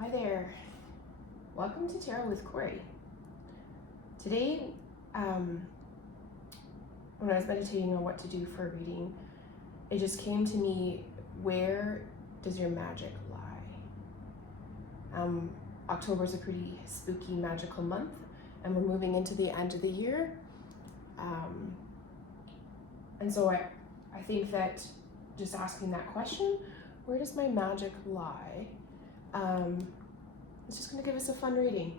Hi there. Welcome to Tarot with Corey. Today, when I was meditating on what to do for a reading, it just came to me, where does your magic lie? October's a pretty spooky, magical month, and we're moving into the end of the year. And so I think that just asking that question, where does my magic lie? It's just going to give us a fun reading.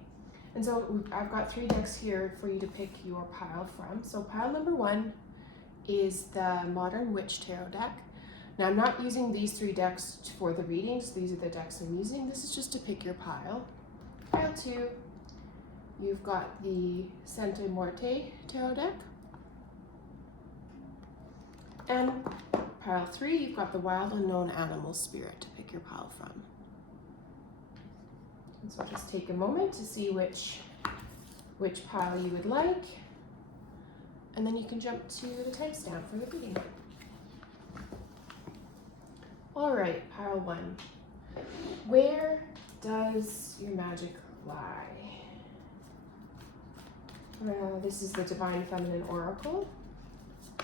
And so I've got 3 decks here for you to pick your pile from. So pile number 1 is the Modern Witch Tarot deck. Now I'm not using these 3 decks for the readings. These are the decks I'm using. This is just to pick your pile. Pile 2, you've got the Santa Morte Tarot deck. And pile 3, you've got the Wild Unknown Animal Spirit to pick your pile from. And so just take a moment to see which pile you would like, and then you can jump to the timestamp for the reading. All right, pile 1. Where does your magic lie? This is the Divine Feminine Oracle.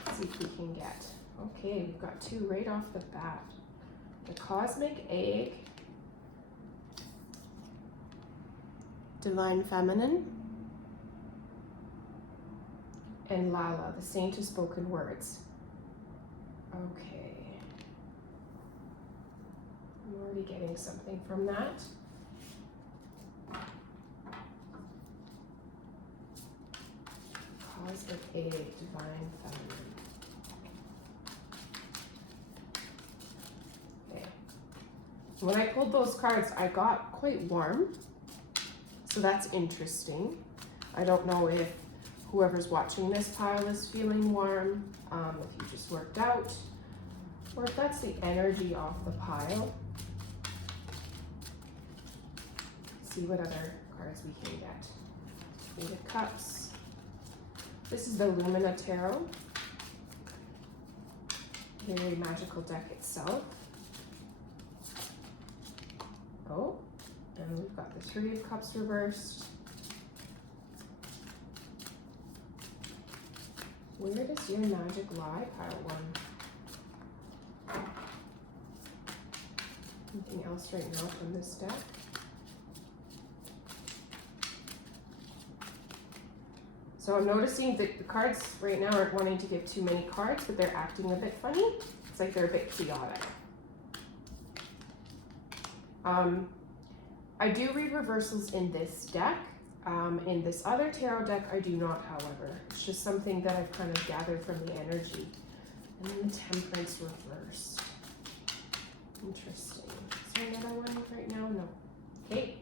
Let's see if we can get. Okay, we've got 2 right off the bat. The Cosmic Egg, Divine Feminine, and Lala, the Saint of Spoken Words. Okay. I'm already getting something from that. Cosmic Egg, Divine Feminine. Okay. When I pulled those cards, I got quite warm. So that's interesting. I don't know if whoever's watching this pile is feeling warm, if you just worked out, or if that's the energy of the pile. Let's see what other cards we can get. 8 of Cups. This is the Lumina Tarot. Very magical deck itself. Oh. And we've got the 3 of Cups reversed. Where does your magic lie, pile 1? Anything else right now from this deck? So I'm noticing that the cards right now aren't wanting to give too many cards, but they're acting a bit funny. It's like they're a bit chaotic. I do read reversals in this deck. In this other tarot deck, I do not, however. It's just something that I've kind of gathered from the energy. And then the Temperance reversed. Interesting. Is there another one right now? No. Okay.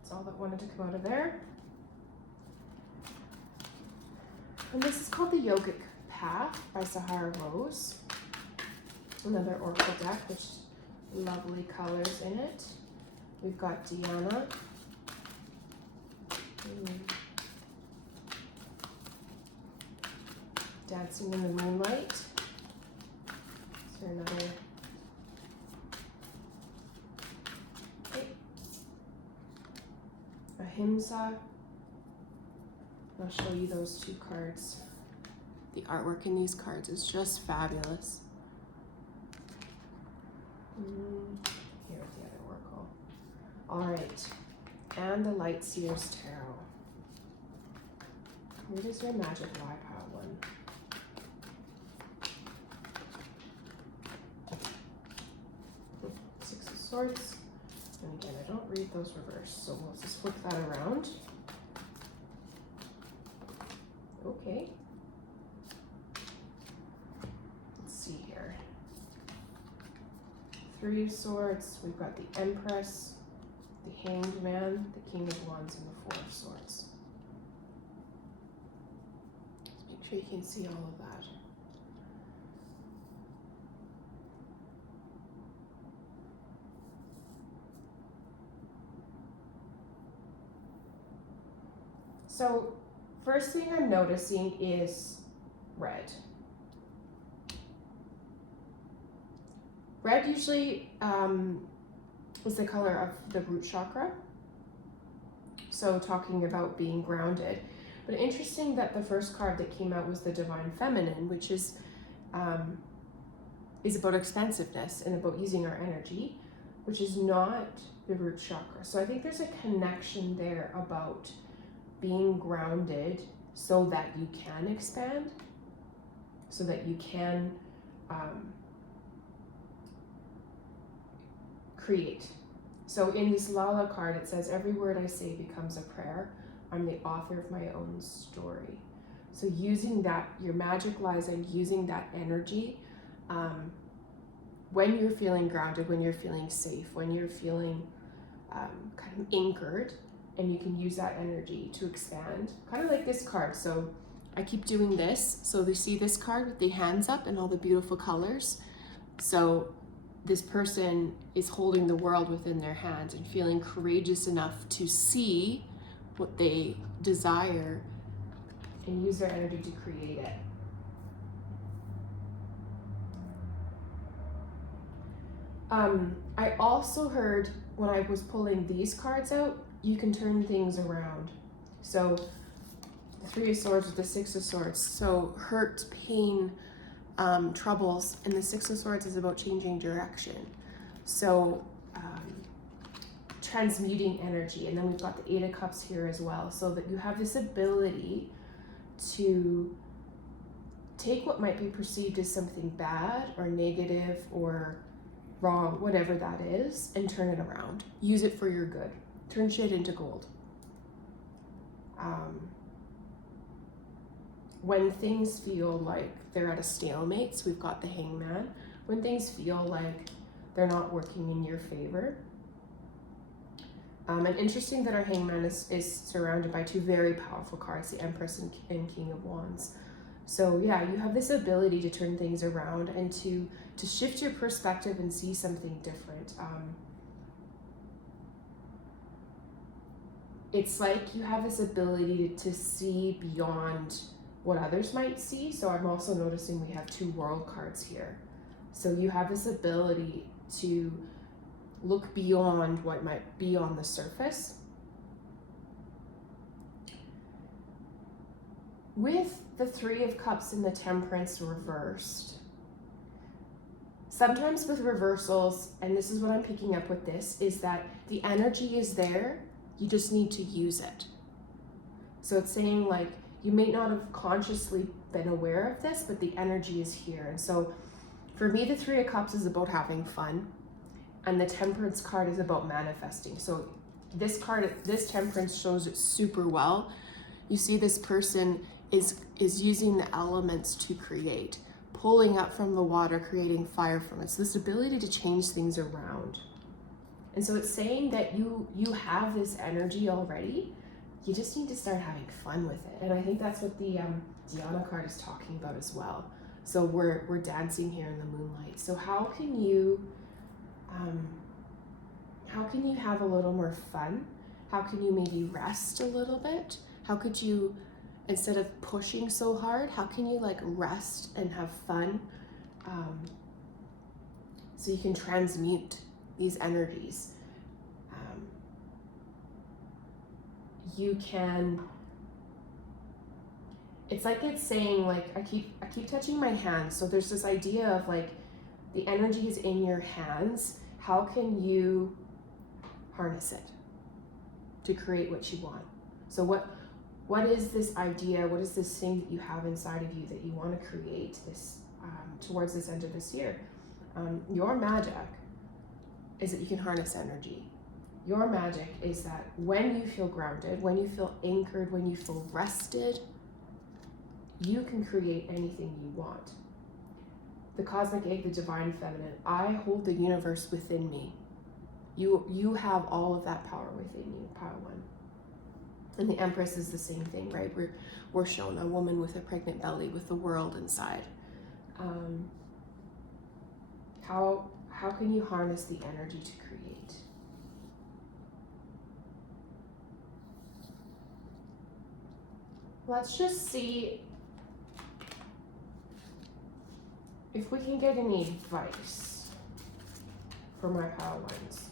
That's all that wanted to come out of there. And this is called the Yogic Path by Sahara Rose. Another oracle deck, which lovely colors in it. We've got Diana. Dancing in the Moonlight. Is there another? Okay. Ahimsa. I'll show you those 2 cards. The artwork in these cards is just fabulous. Here's the other oracle. All right, and the Light Seers Tarot. Where does your magic lie, pile 1? 6 of Swords. And again, I don't read those reversed, so we'll just flip that around. Okay. Let's see here. 3 of Swords. We've got the Empress, the Hanged Man, the King of Wands, and the 4 of Swords. Let's make sure you can see all of that. So, first thing I'm noticing is red. Red usually is the color of the root chakra. So talking about being grounded. But interesting that the first card that came out was the Divine Feminine, which is about expansiveness and about using our energy, which is not the root chakra. So I think there's a connection there about being grounded so that you can expand, so that you can create. So in this Lala card, it says, every word I say becomes a prayer. I'm the author of my own story. So using that, your magic lies in using that energy when you're feeling grounded, when you're feeling safe, when you're feeling kind of anchored, and you can use that energy to expand, kind of like this card. So I keep doing this. So you see this card with the hands up and all the beautiful colors. So this person is holding the world within their hands and feeling courageous enough to see what they desire and use their energy to create it. I also heard when I was pulling these cards out, you can turn things around. So the Three of Swords with the Six of Swords. So hurt, pain, troubles, and the Six of Swords is about changing direction. So transmuting energy. And then we've got the Eight of Cups here as well, so that you have this ability to take what might be perceived as something bad or negative or wrong, whatever that is, and turn it around. Use it for your good. Turn shit into gold. When things feel like they're at a stalemate, so we've got the Hangman. When things feel like they're not working in your favor. And interesting that our Hangman is surrounded by two very powerful cards, the Empress and King of Wands. So yeah, you have this ability to turn things around and to shift your perspective and see something different. It's like you have this ability to see beyond what others might see. So I'm also noticing we have two World cards here. So you have this ability to look beyond what might be on the surface. With the Three of Cups and the Temperance reversed, sometimes with reversals, and this is what I'm picking up with this, is that the energy is there, you just need to use it. So it's saying like, you may not have consciously been aware of this, but the energy is here. And so for me, the Three of Cups is about having fun, and the Temperance card is about manifesting. So this card, this Temperance shows it super well. You see this person is using the elements to create, pulling up from the water, creating fire from it. So this ability to change things around. And so it's saying that you have this energy already. You just need to start having fun with it. And I think that's what the Diana card is talking about as well. So we're dancing here in the moonlight. So how can you have a little more fun? How can you maybe rest a little bit? How could you, instead of pushing so hard, how can you like rest and have fun? So you can transmute these energies. You can, it's like it's saying like, I keep touching my hands. So there's this idea of like, the energy is in your hands. How can you harness it to create what you want? So what is this idea? What is this thing that you have inside of you that you want to create this towards this end of this year? Your magic is that you can harness energy. Your magic is that when you feel grounded, when you feel anchored, when you feel rested, you can create anything you want. The Cosmic Egg, the Divine Feminine, I hold the universe within me. You have all of that power within you, power one. And the Empress is the same thing, right? We're shown a woman with a pregnant belly with the world inside. How can you harness the energy to create? Let's just see if we can get any advice from our power ones.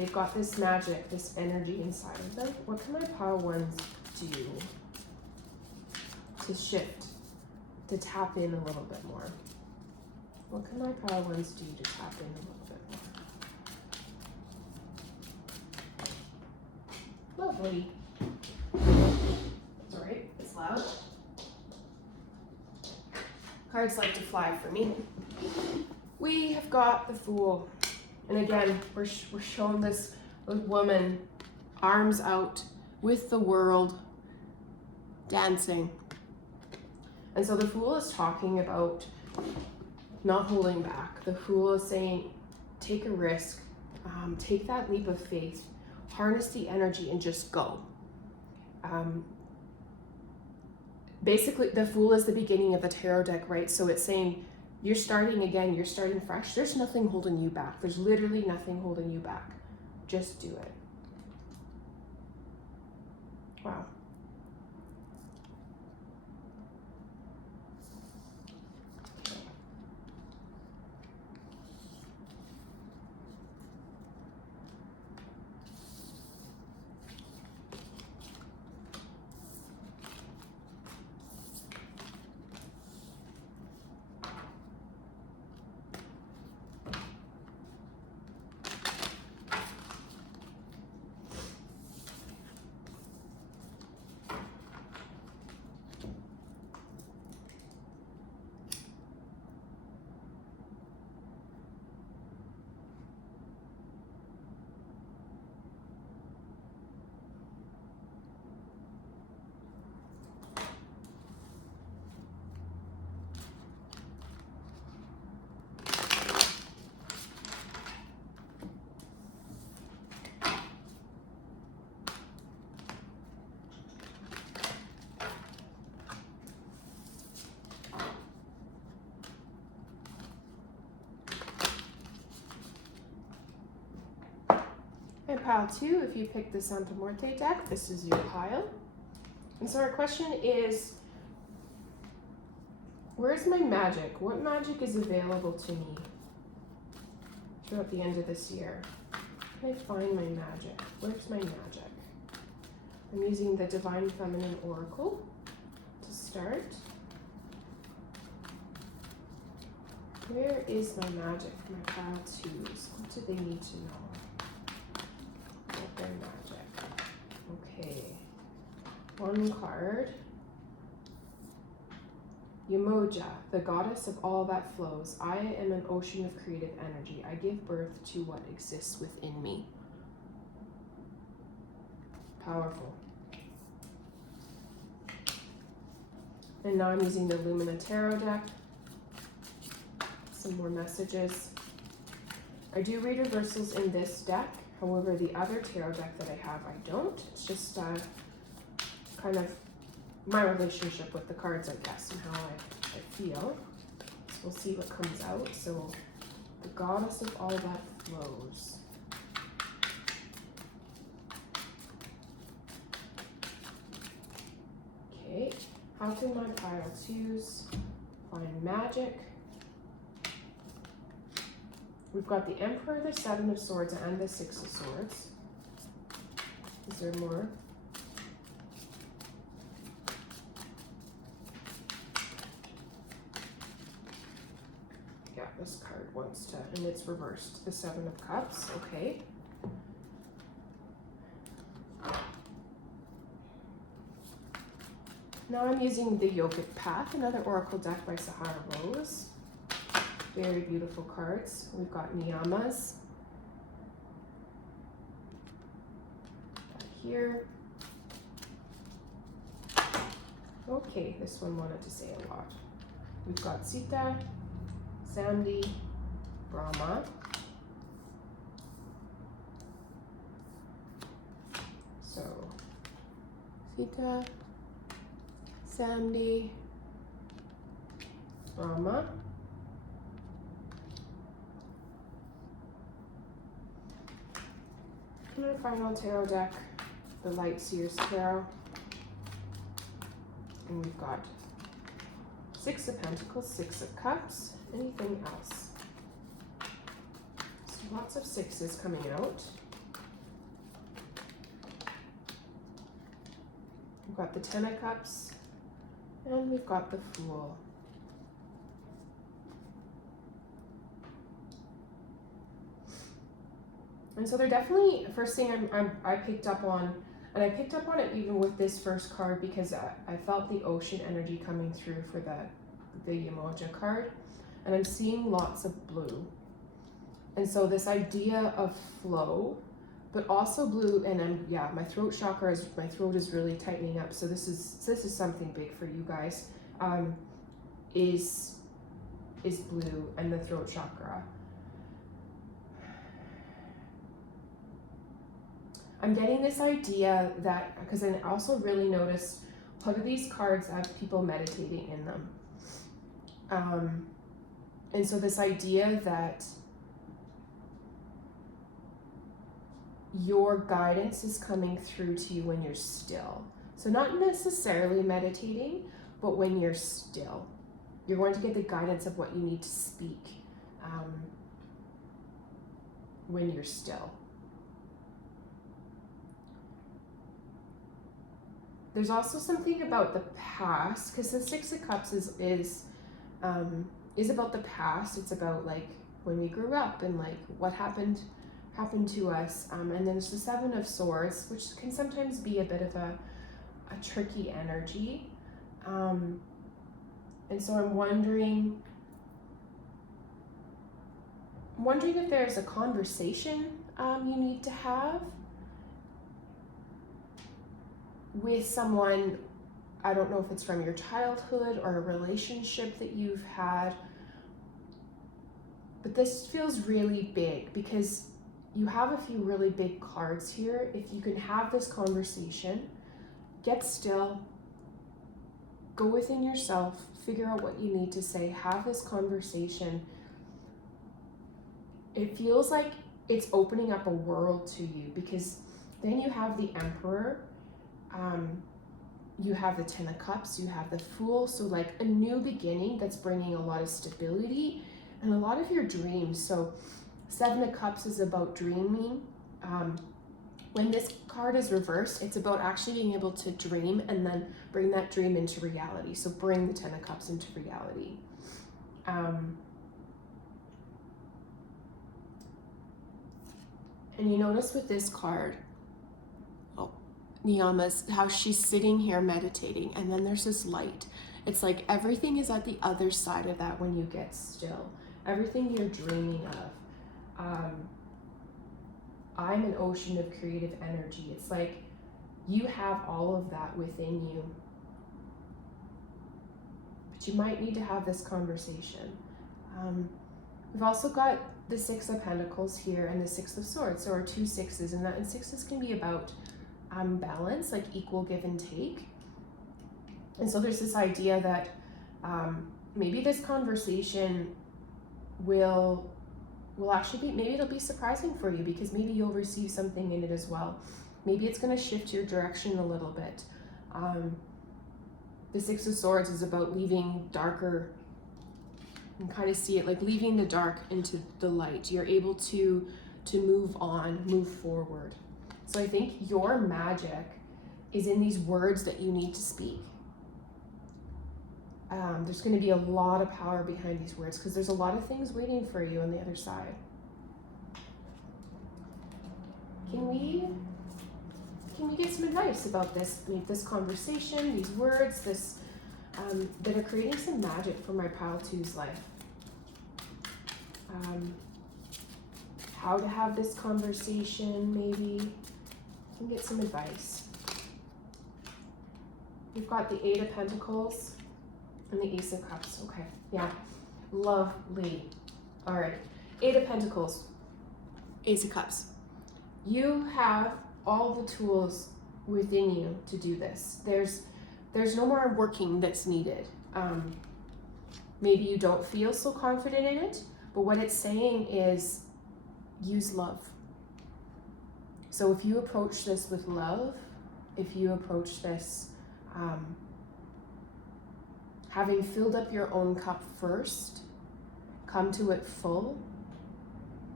They've got this magic, this energy inside of them. What can my pile ones do to shift, to tap in a little bit more? What can my pile ones do to tap in a little bit more? Lovely. It's alright, it's loud. Cards like to fly for me. We have got the Fool. And again, we're shown this woman, arms out, with the world, dancing. And so the Fool is talking about not holding back. The Fool is saying, take a risk, take that leap of faith, harness the energy and just go. Basically, the Fool is the beginning of the tarot deck, right? So it's saying, you're starting again, you're starting fresh. There's nothing holding you back. There's literally nothing holding you back. Just do it. Wow. And pile 2, if you pick the Santa Muerte deck, this is your pile. And so our question is, where's my magic? What magic is available to me throughout the end of this year? Can I find my magic? Where's my magic? I'm using the Divine Feminine Oracle to start. Where is my magic for my pile 2s? What do they need to know? Their magic. Okay. One card. Yamoja, the goddess of all that flows. I am an ocean of creative energy. I give birth to what exists within me. Powerful. And now I'm using the Lumina Tarot deck. Some more messages. I do read reversals in this deck. However, the other tarot deck that I have, I don't. It's just kind of my relationship with the cards, I guess, and how I feel. So we'll see what comes out. So, the goddess of all that flows. Okay, how can my pile 2s find magic? We've got the Emperor, the Seven of Swords, and the Six of Swords. Is there more? Yeah, this card wants to, and it's reversed. The Seven of Cups, okay. Now I'm using the Yogic Path, another Oracle deck by Sahara Rose. Very beautiful cards. We've got Niyamas here. Okay, this one wanted to say a lot. We've got Sita, Sandy, Brahma. So, Sita, Sandy, Brahma. And our final tarot deck, the Light Seers Tarot. And we've got Six of Pentacles, Six of Cups. Anything else? So lots of sixes coming out. got the Ten of Cups, and we've got the Fool. And so they're definitely, first thing I picked up on, and I picked up on it even with this first card because I felt the ocean energy coming through for the Umoja card. And I'm seeing lots of blue. And so this idea of flow, but also blue, and my throat chakra my throat is really tightening up. So this is something big for you guys. Is blue and the throat chakra. I'm getting this idea that, because I also really noticed a lot of these cards have people meditating in them. And so this idea that your guidance is coming through to you when you're still. So not necessarily meditating, but when you're still. You're going to get the guidance of what you need to speak when you're still. There's also something about the past, because the Six of Cups is about the past. It's about like when we grew up and like what happened to us. And then there's the Seven of Swords, which can sometimes be a bit of a tricky energy. And so I'm wondering if there's a conversation you need to have with someone. I don't know if it's from your childhood or a relationship that you've had, but this feels really big because you have a few really big cards here. If you can have this conversation, get still, go within yourself, figure out what you need to say, have this conversation. It feels like it's opening up a world to you, because then you have the Emperor, you have the Ten of Cups, you have the Fool, so like a new beginning that's bringing a lot of stability and a lot of your dreams. So Seven of Cups is about dreaming. When this card is reversed, it's about actually being able to dream and then bring that dream into reality. So bring the Ten of Cups into reality. And you notice with this card, Niyama's, how she's sitting here meditating, and then there's this light. It's like everything is at the other side of that when you get still. Everything you're dreaming of. I'm an ocean of creative energy. It's like you have all of that within you. But you might need to have this conversation. We've also got the Six of Pentacles here and the Six of Swords. So our two sixes, and sixes can be about balance, like equal give and take. And so there's this idea that maybe this conversation will actually be, maybe it'll be surprising for you, because maybe you'll receive something in it as well. Maybe it's going to shift your direction a little bit. The Six of Swords is about leaving darker, and kind of see it like leaving the dark into the light. You're able to move on, move forward. So I think your magic is in these words that you need to speak. There's going to be a lot of power behind these words, because there's a lot of things waiting for you on the other side. Can we get some advice about this conversation, these words, that are creating some magic for my Pile 2's life? How to have this conversation, maybe. Can get some advice. We've got the Eight of Pentacles and the Ace of Cups. Okay, yeah, lovely. All right, Eight of Pentacles, Ace of Cups. You have all the tools within you to do this. There's no more working that's needed. Maybe you don't feel so confident in it, but what it's saying is use love. So if you approach this with love, if you approach this having filled up your own cup first, come to it full,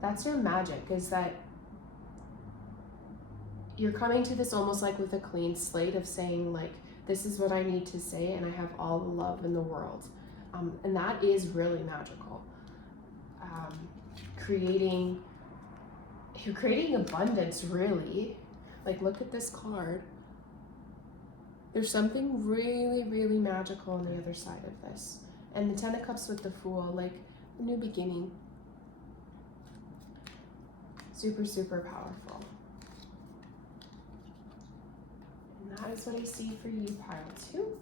that's your magic, is that you're coming to this almost like with a clean slate of saying, like, this is what I need to say, and I have all the love in the world. And that is really magical. You're creating abundance, really. Like, look at this card. There's something really, really magical on the other side of this. And the Ten of Cups with the Fool, like a new beginning. Super, super powerful. And that is what I see for you, pile 2.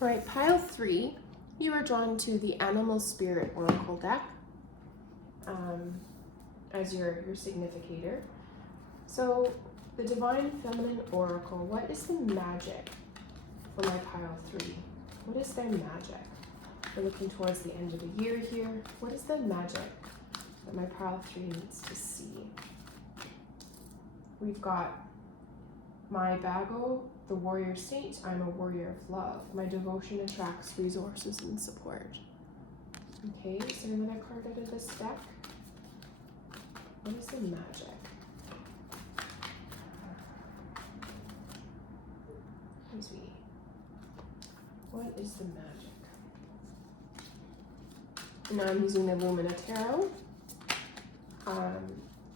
All right, pile 3, you are drawn to the Animal Spirit Oracle deck as your significator. So the Divine Feminine Oracle, what is the magic for my pile 3? What is their magic? We're looking towards the end of the year here. What is the magic that my pile 3 needs to see? We've got my Bago, the warrior saint. I'm a warrior of love. My devotion attracts resources and support. Okay, is there another card out of this deck? What is the magic? What is the magic? Now I'm using the Lumina Tarot.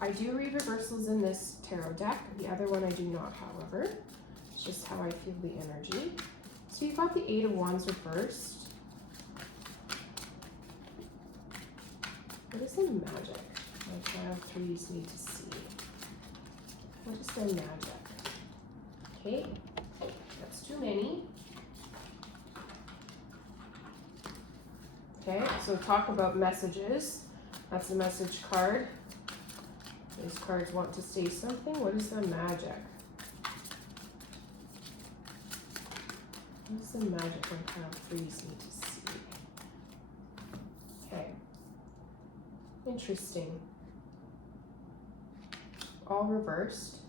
I do read reversals in this tarot deck. The other one I do not, however. It's just how I feel the energy. So you've got the 8 of Wands reversed. What is the magic my pile 3s need to see? What is their magic? Okay, that's too many. Okay, so talk about messages. That's the message card. These cards want to say something. What is the magic? What is the magic my pile 3s need to see? Okay. Interesting. All reversed.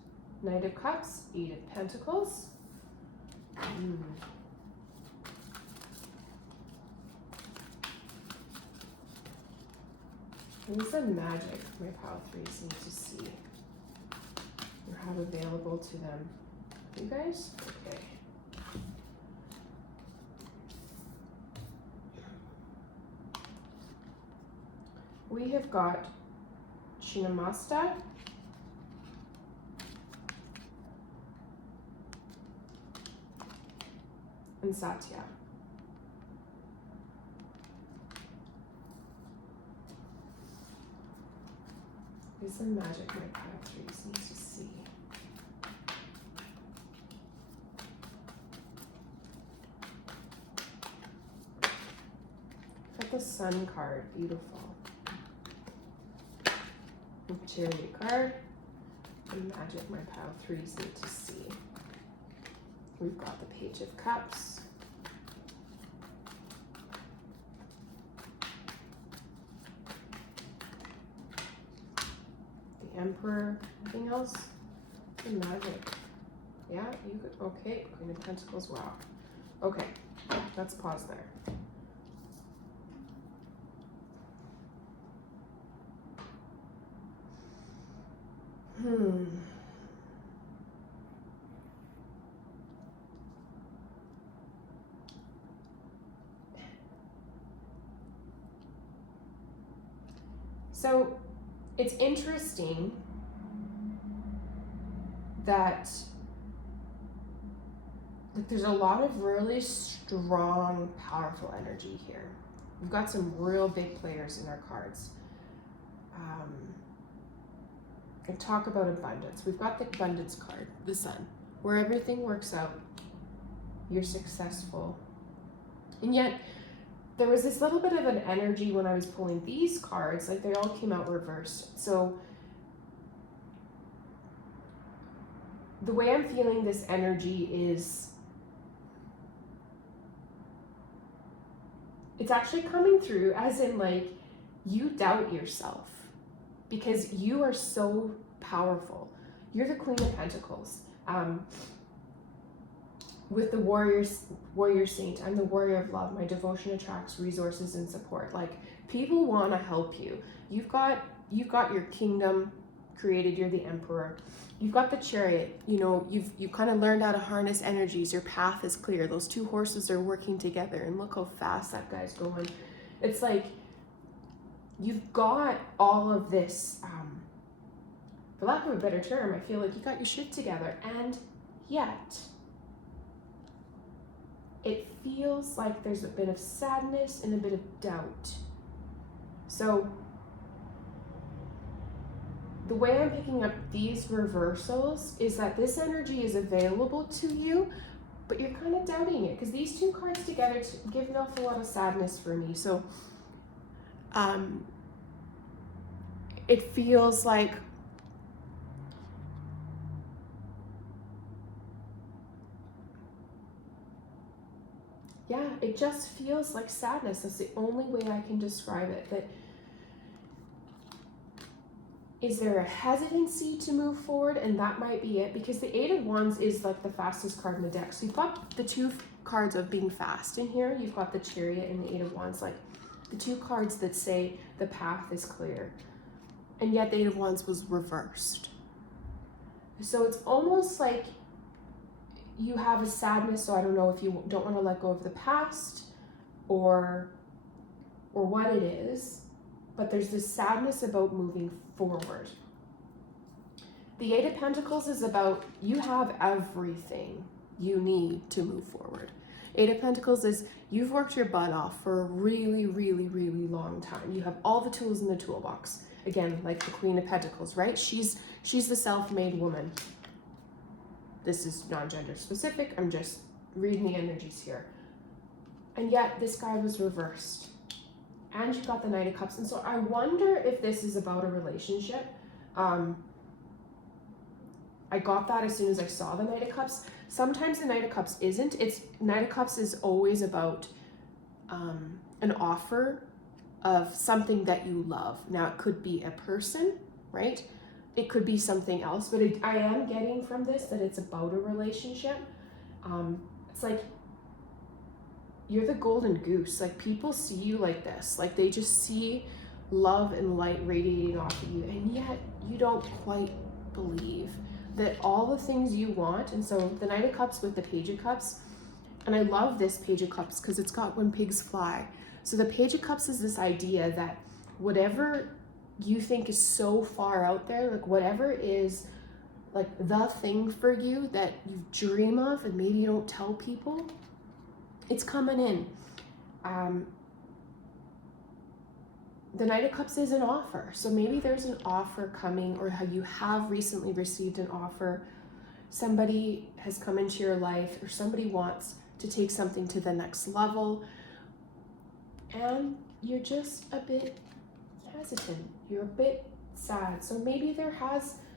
Knight of Cups, 8 of Pentacles. What is the magic my pile 3s need to see or have available to them? You guys? Okay. We have got Chinnamasta, and Satya. There's some magic my pile 3s need to see. Got the Sun card, beautiful. The Chariot card, the magic my pile 3s need to see. We've got the Page of Cups. The Emperor. Anything else? The magic. Yeah, you could. Okay, Queen of Pentacles. Wow. Okay, let's pause there. So it's interesting that there's a lot of really strong, powerful energy here. We've got some real big players in our cards. and talk about abundance. We've got the abundance card, the sun, where everything works out. You're successful. And yet, there was this little bit of an energy when I was pulling these cards, like they all came out reversed. So the way I'm feeling this energy is, it's actually coming through as in like, you doubt yourself because you are so powerful. You're the Queen of Pentacles. With the warrior saint, I'm the warrior of love. My devotion attracts resources and support. Like, people want to help you. You've got your kingdom created. You're the emperor. You've got the chariot. You know, you've kind of learned how to harness energies. Your path is clear. Those two horses are working together, and look how fast that guy's going. It's like you've got all of this. For lack of a better term, I feel like you got your shit together, and yet it feels like there's a bit of sadness and a bit of doubt. So the way I'm picking up these reversals is that this energy is available to you, but you're kind of doubting it because these two cards together give an awful lot of sadness for me. So it feels like it just feels like sadness. That's the only way I can describe it. That is there a hesitancy to move forward, and that might be it, because the Eight of Wands is like the fastest card in the deck. So you've got the two cards of being fast in here. You've got the Chariot and the Eight of Wands, like the two cards that say the path is clear, and yet the Eight of Wands was reversed. So it's almost like you have a sadness. So I don't know if you don't want to let go of the past or what it is, but there's this sadness about moving forward. The Eight of Pentacles is about you have everything you need to move forward. Eight of Pentacles is you've worked your butt off for a really, really, really long time. You have all the tools in the toolbox. Again, like the Queen of Pentacles, right? She's the self-made woman. This is non-gender specific. I'm just reading the energies here. And yet this guy was reversed. And you got the Knight of Cups. And so I wonder if this is about a relationship. I got that as soon as I saw the Knight of Cups. Sometimes the Knight of Cups isn't. Knight of Cups is always about an offer of something that you love. Now it could be a person, right? It could be something else, but I am getting from this that it's about a relationship. It's like you're the golden goose. Like, people see you like this. Like, they just see love and light radiating off of you, and yet you don't quite believe that all the things you want. And so the Knight of Cups with the Page of Cups, and I love this Page of Cups because it's got when pigs fly. So the Page of Cups is this idea that whatever you think is so far out there, like whatever is like the thing for you that you dream of and maybe you don't tell people, it's coming in. The Knight of Cups is an offer. So maybe there's an offer coming, or how you have recently received an offer. Somebody has come into your life, or somebody wants to take something to the next level, and you're just a bit hesitant. You're a bit sad. So maybe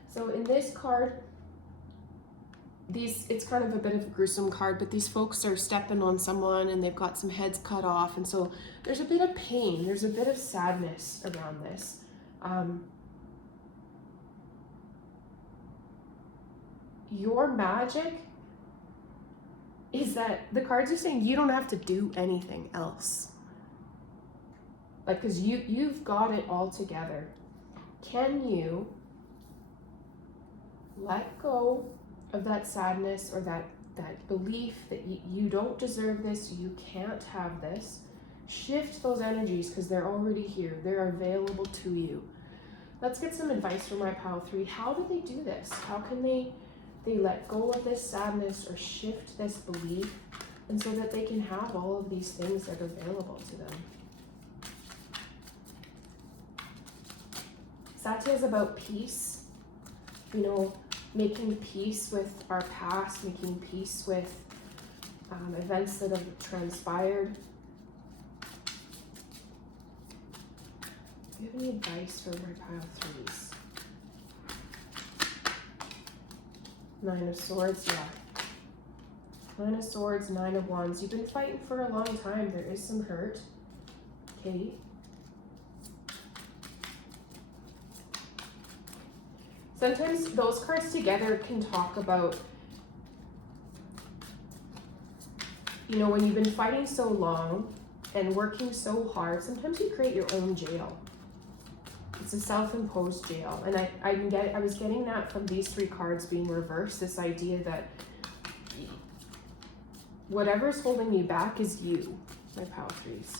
so in this card, it's kind of a bit of a gruesome card, but these folks are stepping on someone and they've got some heads cut off. And so there's a bit of pain. There's a bit of sadness around this. Your magic is that the cards are saying you don't have to do anything else. Like, because you've got it all together. Can you let go of that sadness, or that belief that you don't deserve this, you can't have this? Shift those energies, because they're already here. They're available to you. Let's get some advice from my pile 3. How do they do this? How can they let go of this sadness or shift this belief, and so that they can have all of these things that are available to them? Satya is about peace. you know, making peace with our past, making peace with events that have transpired. Do you have any advice for my pile threes? 9 of Swords, yeah. 9 of Swords, 9 of Wands. You've been fighting for a long time. There is some hurt. Okay. Sometimes those cards together can talk about, you know, when you've been fighting so long and working so hard, sometimes you create your own jail. It's a self-imposed jail. And I was getting that from these 3 cards being reversed, this idea that whatever's holding me back is you, my pile threes.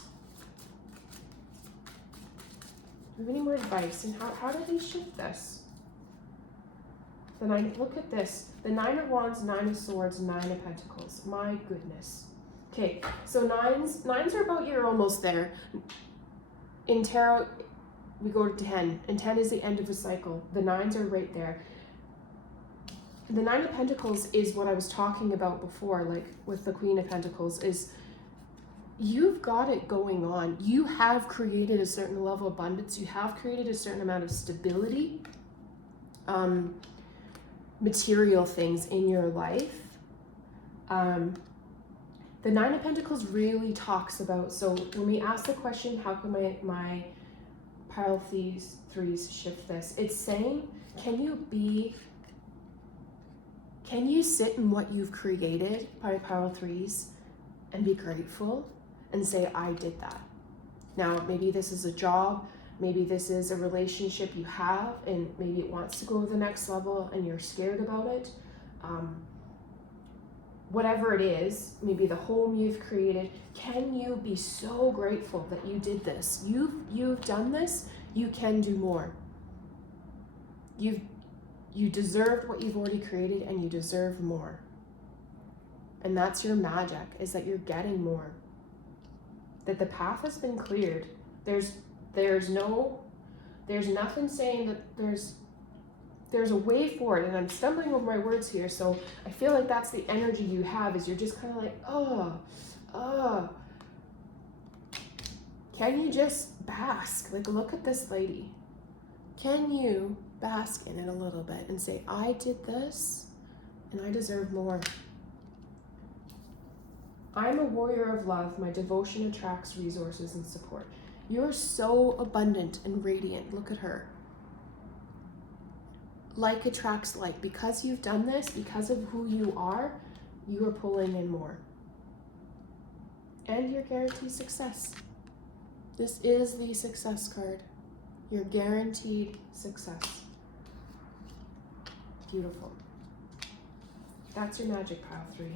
Do you have any more advice? And how do they shift this? The 9, look at this. The 9 of Wands, 9 of Swords, 9 of Pentacles. My goodness. Okay, so nines are about, you're almost there. In tarot, we go to 10, and 10 is the end of a cycle. The 9s are right there. The 9 of Pentacles is what I was talking about before, like with the Queen of Pentacles, is you've got it going on. You have created a certain level of abundance. You have created a certain amount of stability, material things in your life. The 9 of Pentacles really talks about, so when we ask the question, how can my pile threes shift this? It's saying, can you sit in what you've created, by pile threes, and be grateful and say, I did that. Now, maybe this is a job, maybe this is a relationship you have, and maybe it wants to go to the next level and you're scared about it. Whatever it is, maybe the home you've created, can you be so grateful that you did this? You've done this, you can do more. You deserved what you've already created, and you deserve more. And that's your magic, is that you're getting more. That the path has been cleared. There's nothing saying that there's a way forward, and I'm stumbling over my words here, so I feel like that's the energy you have, is you're just kind of like, can you just bask? Like, look at this lady. Can you bask in it a little bit and say, I did this and I deserve more. I'm a warrior of love. My devotion attracts resources and support. You're so abundant and radiant. Look at her. Like attracts like. Because you've done this, because of who you are pulling in more. And you're guaranteed success. This is the success card. You're guaranteed success. Beautiful. That's your magic pile 3.